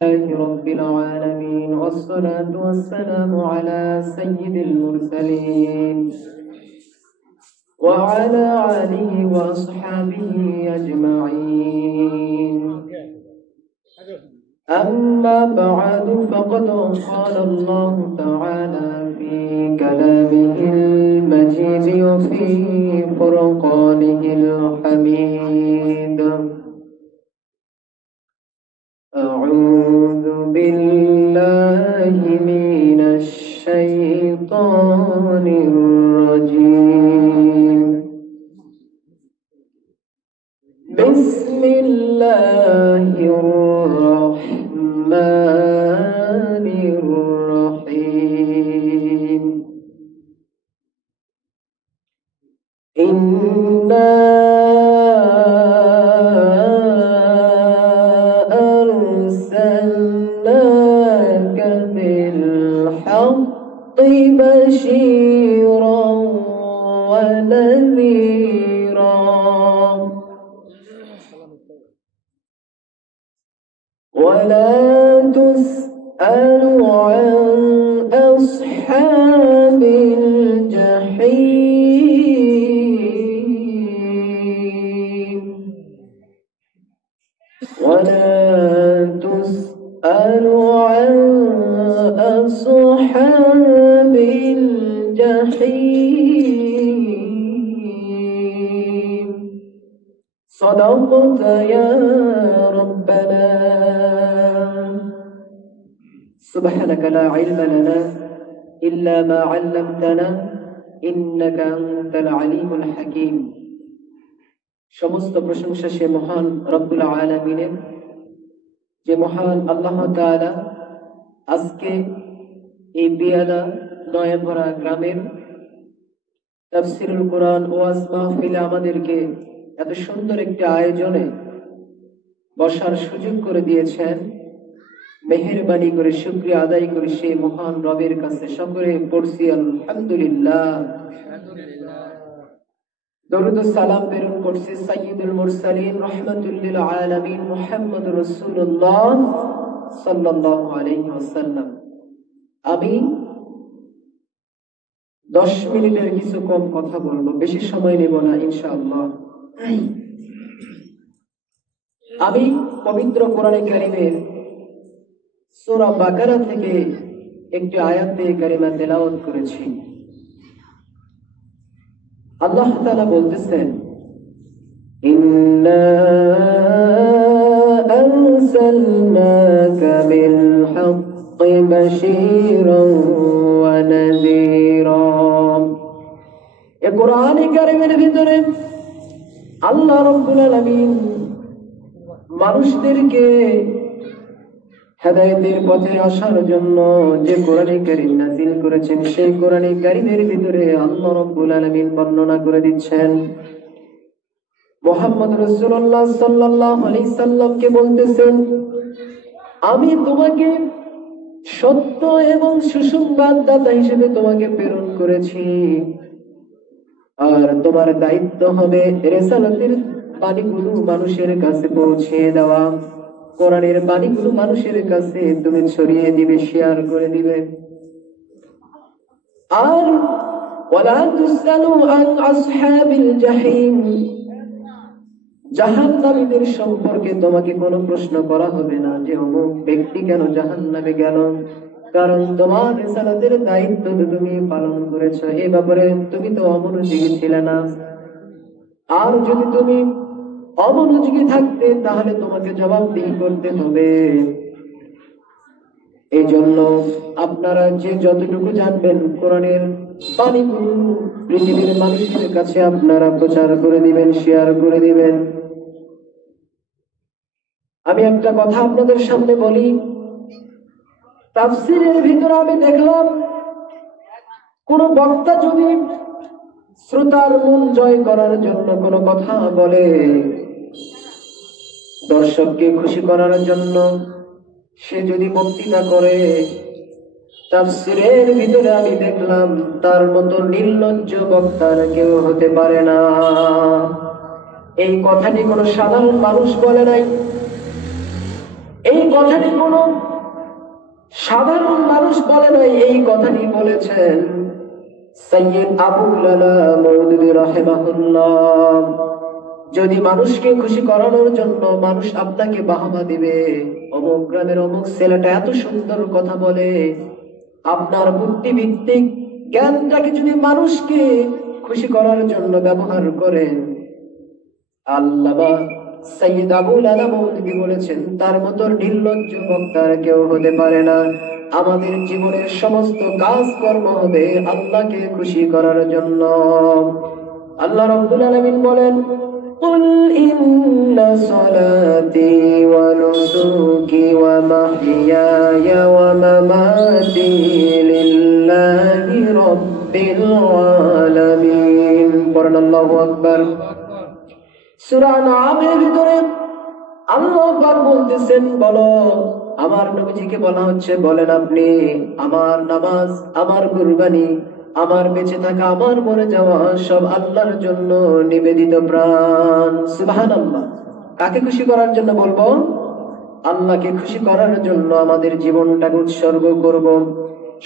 لله رب العالمين والصلاة والسلام على سيد المرسلين وعلى آله وأصحابه أجمعين. أما بعد فقد قال الله تعالى في كلامه المجيد وفي فرقانه الحميد: أعوذ بالله من الشيطان الرجيم. بسم الله الرحمن الرحيم. إنا أرسلناك بالحق بشيرا ونذيرا ولا تسأل عن أصحاب الجحيم ولا تسأل عن أصحاب الجحيم. صدقت يا ربنا. سبحانك لا علم لنا إلا ما علمتنا إنك أنت العليم الحكيم. সমস্ত প্রশংসা সে মহান রব্বুল আলামিনের, যে মহান আল্লাহ তাআলা আজকে এই বিয়াদা নয়াপাড়া গ্রামের তাফসীরুল কোরআন ওয়াজ মাহফিলে আমাদেরকে এত সুন্দর একটি আয়োজনে বসার সুযোগ করে দিয়েছেন। মেহেরবানি করে শুকরিয়া আদায় করি সেই মহান রবের কাছে। সকলে পড়ছি আলহামদুলিল্লাহ। দরুদ ও সালাম প্রেরণ করছি সাইয়্যিদুল মুরসালিন রাহমাতুল লিল আলামিন মুহাম্মদুর রাসূলুল্লাহ সাল্লাল্লাহু আলাইহি ওয়াসাল্লাম। আমি 10 মিনিটের কিছু কম কথা বলবো, বেশি সময় নেব না ইনশাআল্লাহ। আমি পবিত্র কোরআনে কারীমের সূরা বাকারা থেকে একটি আয়াতে কারিমা তেলাওয়াত করেছি। আল্লাহ তাআলা বলতেছেন, ইন্না আরসালনাকা বিল হাক্কি বাশীরান ওয়া নাযীরা। এই কোরআনে কারীমের ভিতরে আল্লাহ রাব্বুল আলামিন মানুষদেরকে হেদায়েতের পথে আসার জন্য যে কোরআনে কারীম নাযিল করেছেন, সেই কোরআনে কারীমের ভিতরে আল্লাহ রাব্বুল আলামিন বর্ণনা করে দিচ্ছেন। মুহাম্মদ রাসূলুল্লাহ সাল্লাল্লাহু আলাইহি সাল্লামকে বলতেছেন, আমি তোমাকে সত্য এবং সুসংবাদদাতা হিসেবে তোমাকে প্রেরণ করেছি, আর তোমার দায়িত্ব হবে রিসালাতের বাণীগুলো মানুষের কাছে পৌঁছে দেওয়া। কোরআনের বাণীগুলো মানুষের কাছে তুমি ছড়িয়ে দিবে, শেয়ার করে দিবে। আর ওয়ালা তুসআলু আন আসহাবিল জাহিম, জাহান্নামীদের সম্পর্কে তোমাকে কোনো প্রশ্ন করা হবে না যে অমুক ব্যক্তি কেন জাহান্নামে গেল, কারণ তোমার রিসালাতের দায়িত্ব তো তুমি পালন করেছো। এই ব্যাপারে তুমি তো অমনোযোগী ছিলে না। আর যদি তুমি অমনোযোগী থাকতে তাহলে তোমাকে জবাবদিহি করতে হবে। এই জন্য আপনারা যে যতটুকু জানবেন কোরআনের বাণীগুলো পৃথিবীর মানুষের কাছে আপনারা প্রচার করে দিবেন, শেয়ার করে দিবেন। আমি একটা কথা আপনাদের সামনে বলি, তাফসীরের ভিতরে আমি দেখলাম কোন বক্তা যদি শ্রোতার মন জয় করার জন্য কোনো কথা বলে, দর্শককে খুশি করার জন্য সে যদি বক্তৃতা করে, তাফসীরের ভিতরে আমি দেখলাম তার মতো নির্লজ্জ বক্তা কেউ হতে পারে না। এই কথাটি কোনো সাধারণ মানুষ বলে নাই, এই কথাটি কোনো সাধারণ মানুষ বলে নাই, এই কথাটি বলেছেন সাইয়্যিদ আবুল আলা মওদুদী রাহিমাহুল্লাহ। যদি মানুষকে খুশি করানোর জন্য মানুষ আপনাকে বাহবা দিবে, অমুক গ্রামের অমুক ছেলেটা এত সুন্দর কথা বলে, আপনার বুদ্ধিভিত্তিক জ্ঞানটাকে যদি মানুষকে খুশি করার জন্য ব্যবহার করেন, আল্লামা সাইয়্যিদ আবুল আলা মওদুদী বলেছেন তার মতো নির্লজ্জ বক্তা আর কেউ হতে পারে না। আমাদের জীবনের সমস্ত কাজকর্ম হবে আল্লাহকে খুশি করার জন্য। আল্লাহ রাব্বুল আলামিন বলেন, قل إن صلاتي ونسكي ومحياي ومماتي لله رب العالمين। قرآن الله أكبر। সূরা আনআমের ভিতরে আল্লাহ পাক বলতেছেন, বলো আমার নবীজিকে বলা হচ্ছে, বলেন আপনি আমার নামাজ, আমার কুরবানি, আমার বেঁচে থাকা, আমার মরে যাওয়া সব আল্লাহর জন্য নিবেদিত প্রাণ। সুবহানাল্লাহ। কাকে খুশি করার জন্য বলবো? আল্লাহকে খুশি করার জন্য আমাদের জীবনটাকে উৎসর্গ করব।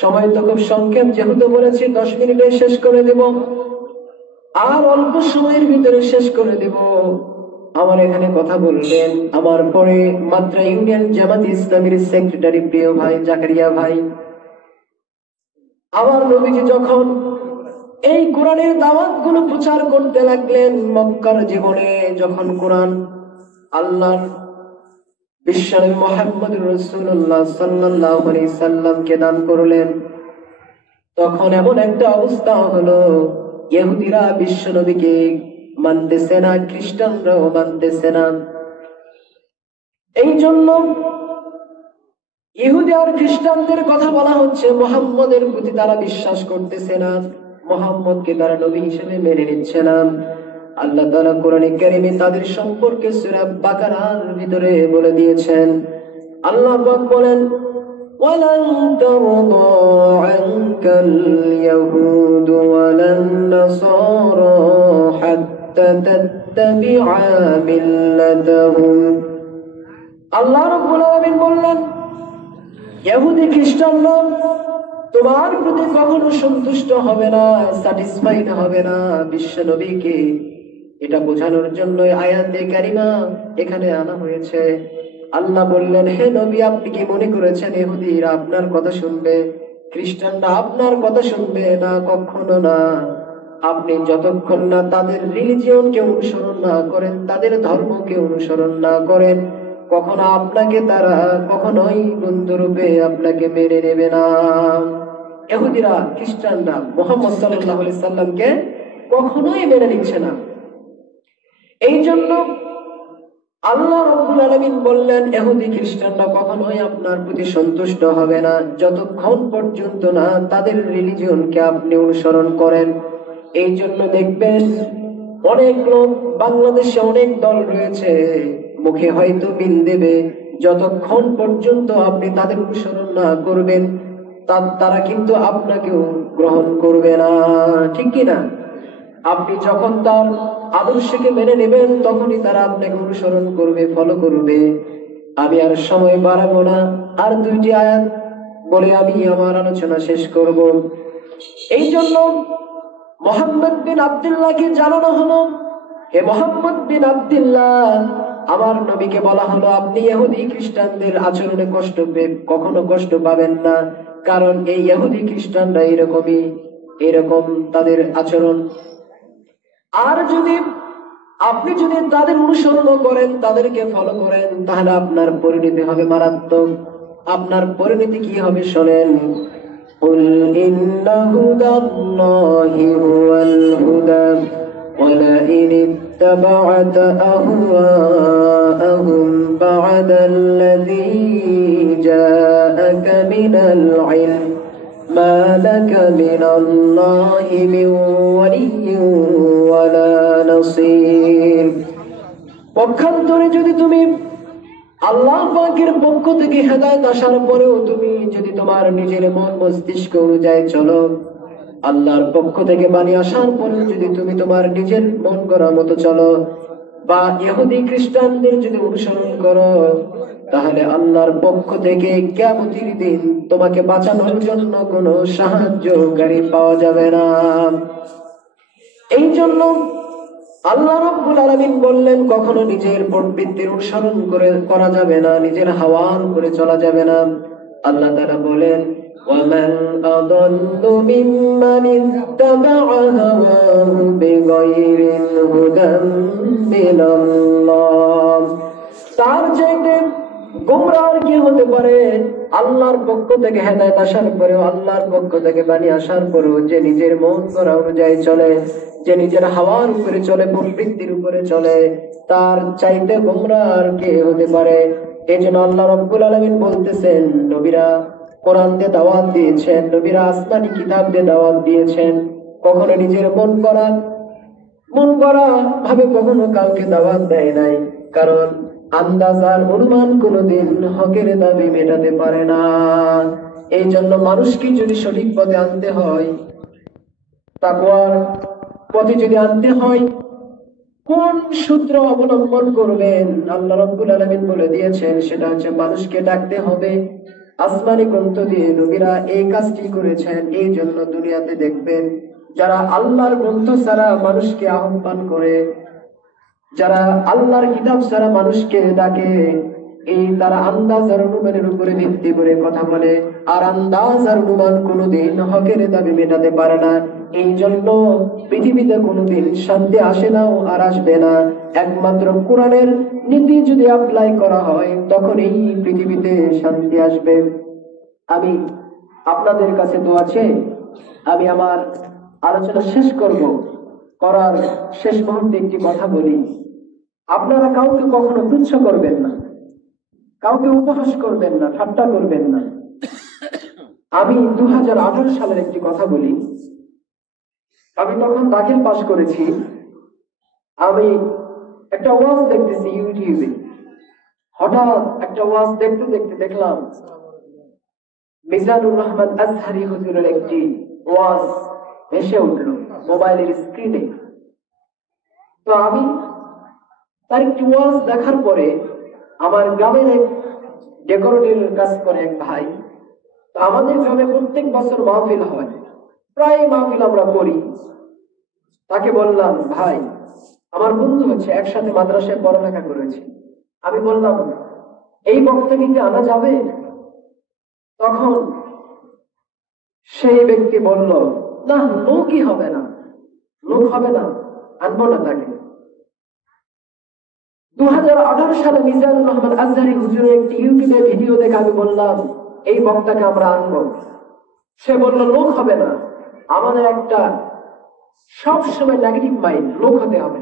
সময় তো খুব সংক্ষেপ, যেহেতু বলেছি 10 মিনিটে শেষ করে দেব, আর অল্প সময়ের ভিতরে শেষ করে দেব। আমার এখানে কথা বলবেন আমার পরে মাত্রা ইউনিয়ন জামাত ইসলামীর সেক্রেটারি প্রিয় ভাই জাকারিয়া ভাই। আমার নবীজি যখন এই কোরআনের দাওয়াতগুলো প্রচার করতে লাগলেন, মক্কার জীবনে যখন কোরআন আল্লাহর বিশ্বনবী মুহাম্মদুর রাসূলুল্লাহ সাল্লাল্লাহু আলাইহি সাল্লামকে দান করলেন, তখন এমন একটা অবস্থা হলো, ইহুদিরা বিশ্বনবীকে মানতেছে না, খ্রিস্টানরাও মানতেছে না। এই জন্য ইহুদি আর খ্রিস্টানদের কথা বলা হচ্ছে, মুহাম্মদের প্রতি তারা বিশ্বাস করতেছে না, মুহাম্মদকে তারা নবী হিসেবে মেনে নিচ্ছে না। আল্লাহ তাআলা কোরআনে কারীমে তাদের সম্পর্কে সূরা বাকারার ভিতরে বলে দিয়েছেন। আল্লাহ পাক বলেন, ওয়ালান তারদা আনকাল ইয়াহুদ ওয়ালান নাসারা হাত্তা তাত্তাবিআ মিল্লাতাহুম। আল্লাহ রাব্বুল আলামিন বললেন, ইহুদি খ্রিস্টানরা তোমার প্রতি কখনো সন্তুষ্ট হবে না, স্যাটিসফাইড হবে না। বিশ্ব নবীকে এটা বোঝানোর জন্য আয়াতে কারিমা এখানে আনা হয়েছে। আল্লাহ বললেন, হে নবী, আপনি কি মনে করেছেন ইহুদিরা আপনার কথা শুনবে, খ্রিস্টানরা আপনার কথা শুনবে না? কখনো না। আপনি যতক্ষণ না তাদের রিলিজিয়নকে অনুসরণ না করেন, তাদের ধর্মকে অনুসরণ না করেন, কখনো আপনাকে তারা কখনোই বন্ধুরূপে আপনাকে মেনে নেবে না। ইহুদিরা খ্রিস্টানরা মুহাম্মদ সাল্লাল্লাহু আলাইহি সাল্লামকে কখনোই মেনে নিচ্ছে না। এই জন্য আল্লাহ রাব্বুল আলামিন বললেন, ইহুদি খ্রিস্টানরা কখনোই আপনার প্রতি সন্তুষ্ট হবে না যতক্ষণ পর্যন্ত না তাদের রিলিজিয়নকে আপনি অনুসরণ করেন। এই জন্য দেখবেন অনেক লোক, বাংলাদেশে অনেক দল রয়েছে, মুখে হয়তো মিল দেবে, যতক্ষণ পর্যন্ত আপনি তাদের অনুসরণ না করবেন তারা কিন্তু আপনাকেও গ্রহণ করবে না। ঠিক কি না? আপনি যখন তার আদর্শকে মেনে নেবেন তখনই তারা আপনাকে অনুসরণ করবে, ফলো করবে। আমি আর সময় বাড়াবো না, আর 2টি আয়াত বলে আমি আমার আলোচনা শেষ করব। এই জন্য মুহাম্মদ বিন আব্দুল্লাহকে জানানো হলো, হে মুহাম্মদ বিন আব্দুল্লাহ, আমার নবীকে বলা হলো আপনি ইহুদি খ্রিস্টানদের আচরণে কখনো কষ্ট পাবেন না, কারণ এই ইহুদি খ্রিস্টানরা এরকম তাদের আচরণ। আর আপনি যদি তাদের অনুসরণ করেন, তাদেরকে ফলো করেন, তাহলে আপনার পরিণতি হবে মারাত্মক। আপনার পরিণতি কি হবে শোনেন। قل إن هدى الله هو الهدى ولئن اتبعت أهواءهم بعد الذي جاءك من العلم ما لك من الله من ولي ولا نصير। পক্ষান্তরে যদি তুমি আল্লাহ পাকের পক্ষ থেকে হেদায়েত আসার পরেও তুমি যদি তোমার নিজের মন মস্তিষ্ক অনুযায়ী চলো, আল্লাহর পক্ষ থেকে বাণী আসার পরেও যদি তুমি তোমার নিজের মন করার মতো চলো, বা ইহুদি খ্রিস্টানদের যদি অনুসরণ করো, তাহলে আল্লাহর পক্ষ থেকে কিয়ামতের দিন তোমাকে বাঁচানোর জন্য কোনো সাহায্যকারী পাওয়া যাবে না। এই জন্য আল্লাহ রাব্বুল আলামিন বললেন, কখনো নিজের প্রবৃত্তির অনুসরণ করা যাবে না, নিজের হাওয়ার করে চলা যাবে না। আল্লাহ তাআলা বলেন, وَمَنْ أَضَلُّ مِمَّنِ اتَّبَعَ هَوَاهُ بِغَيْرِ هُدًى مِنَ اللَّهِ। তার চাইতে গোমরাহ আর কি হতে পারে? আল্লাহর পক্ষ থেকে হেদায়েত আসার পরেও, আল্লাহর পক্ষ থেকে বাণী আসার পরেও যে নিজের মন গড়া অনুযায়ী চলে, যে নিজের হাওয়ার উপরে চলে, প্রবৃত্তির উপরে চলে, তার চাইতে গোমরাহ আর কে হতে পারে? এই জন্য আল্লাহ রাব্বুল আলামিন বলতেছেন, নবীরা কোরআন দিয়ে দাওয়াত দিয়েছেন, নবীরা আসমানি কিতাব দিয়ে দাওয়াত দিয়েছেন, কখনো নিজের মন গড়া ভাবে কখনো কাউকে দাওয়াত দেয় নাই। কারণ আন্দাজ আর অনুমান কোনোদিন হকের দাবি মেটাতে পারে না। এই জন্য মানুষকে যদি সঠিক পথে আনতে হয়, তাকওয়ার পথে যদি আনতে হয়, কোন সূত্র অবলম্বন করবেন আল্লাহ রাব্বুল আলামিন বলে দিয়েছেন, সেটা হচ্ছে মানুষকে ডাকতে হবে। আসমানি গ্রন্থ দিয়ে নবীরা এই কাজটি করেছেন। এই জন্য দুনিয়াতে দেখবেন, যারা আল্লাহর গ্রন্থ ছাড়া মানুষকে আহ্বান করে, যারা আল্লাহর কিতাব ছাড়া মানুষকে ডাকে, এই তারা আন্দাজ আর অনুমানের উপরে ভিত্তি করে কথা বলে। আর আন্দাজ আর অনুমান কোনোদিন হকের দাবি মেটাতে পারে না। এই জন্য পৃথিবীতে কোনোদিন শান্তি আসে না আর আসবে না। একমাত্র কোরআনের নীতি যদি অ্যাপ্লাই করা হয়, তখন এই পৃথিবীতে শান্তি আসবে। আমি আপনাদের কাছে দোয়া চেয়ে আমি আমার আলোচনা শেষ করার শেষ মুহূর্তে একটি কথা বলি। আপনারা কাউকে কখনো তুচ্ছ করবেন না, কাউকে উপহাস করবেন না, ঠাট্টা করবেন না। আমি 2018 সালের একটি কথা বলি। আমি তখন দাখিল পাশ করেছি। আমি একটা ওয়াজ দেখতেছি ইউটিউবে। হঠাৎ একটা ওয়াজ দেখতে দেখতে দেখলাম মিজানুর রহমান আজহারি হুজুরের একটি ওয়াজ ভেসে উঠল মোবাইলের স্ক্রিনে। তো আমি তার একটি ওয়াজ দেখার পরে, আমার গ্রামের এক ডেকোরেটরের কাজ করে এক ভাই, তো আমাদের গ্রামে প্রত্যেক বছর মাহফিল হয়, প্রায় মাহফিল আমরা করি। তাকে বললাম, ভাই আমার বন্ধু হচ্ছে, একসাথে মাদ্রাসায় পড়ালেখা করেছি। আমি বললাম, এই বক্তাকে কি আনা যাবে? তখন সেই ব্যক্তি বলল, না, লোকই হবে না, লোক হবে না, আনবো না তাকে। 2018 সালে মিজানুর রহমান আজহারি হুজুরের একটি ইউটিউবে ভিডিও দেখে আমি বললাম, এই বক্তাকে আমরা আনবো। সে বলল, লোক হবে না, আমাদের একটা সবসময় নেগেটিভ মাইন্ড, লোক হতে হবে,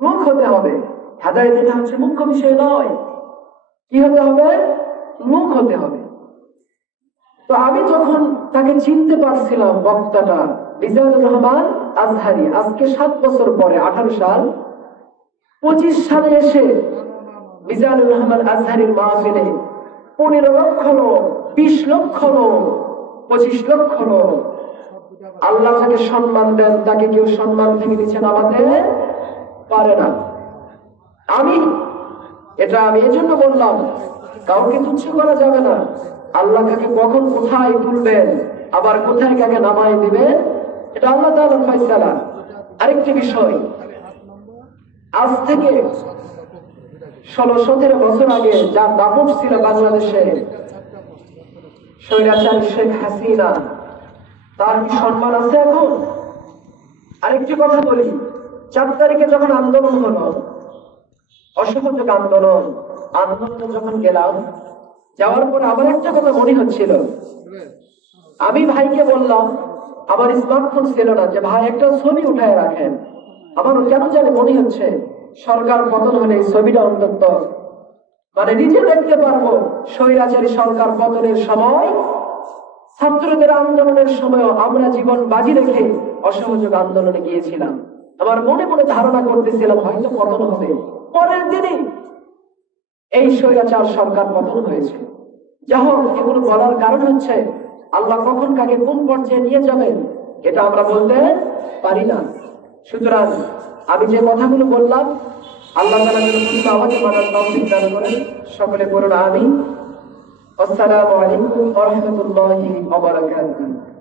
লোক হতে হবে। হেদায়েত এটা হচ্ছে মুখ্য বিষয় নয়। কি হতে হবে? লোক হতে হবে। তো আমি যখন তাকে চিনতে পারছিলাম, বক্তাটা মিজানুর রহমান আজহারি, আজকে 7 বছর পরে 18 সাল, 25 সালে এসে মিজানুর রহমান আজহারির মাহফিলে 15 লক্ষ লোক, 20 লক্ষ লোক, 25 লক্ষ লোক। আল্লাহ যাকে সম্মান দেন, তাকে কেউ সম্মান থেকে নিচে নামাতে পারে না। আমি এজন্য বললাম, কাউকে তুচ্ছ করা যাবে না। আল্লাহ কাকে কখন কোথায় তুলবেন, আবার কোথায় কাকে নামায় দিবেন, এটা আল্লাহ তাআলার ফয়সালা। আরেকটি বিষয়, আজ থেকে 16-17 বছর আগে যার দাপট ছিল বাংলাদেশে, স্বৈরাচার শেখ হাসিনা, তার কি সম্মান আছে এখন? আরেকটি কথা বলি, 4 তারিখে যখন আন্দোলন হলো, অসহযোগ আন্দোলনে যখন গেলাম, যাওয়ার পর আমার একটা কথা মনে হচ্ছিল। আমি ভাইকে বললাম, আমার স্মার্টফোন ছিল না, যে ভাই একটা ছবি উঠায় রাখেন। আমার কেন জানি মনে হচ্ছে সরকার পতন হলে এই ছবিটা অন্তত নিজে দেখতে পারবো। স্বৈরাচারী সরকার পতনের সময়, ছাত্রদের আন্দোলনের সময় আমরা জীবন বাজি রেখে অসহযোগ আন্দোলনে গিয়েছিলাম। আমার মনে মনে ধারণা করতেছিলাম হয়তো পতন হবে। পরের দিনই এই স্বৈরাচার সরকার পতন হয়েছে। যা হোক, এগুলো বলার কারণ হচ্ছে আল্লাহ কখন কাকে কোন পর্যায়ে নিয়ে যাবেন এটা আমরা বলতে পারি না। সুতরাং আমি যে কথাগুলো বললাম, আল্লাহ তাআলা যেন শুধু আমাকে মানার তৌফিক দান করেন। সকলে বলুন আমিন। আসসালামু আলাইকুম ওয়া রাহমাতুল্লাহি ওয়া বারাকাতুহু।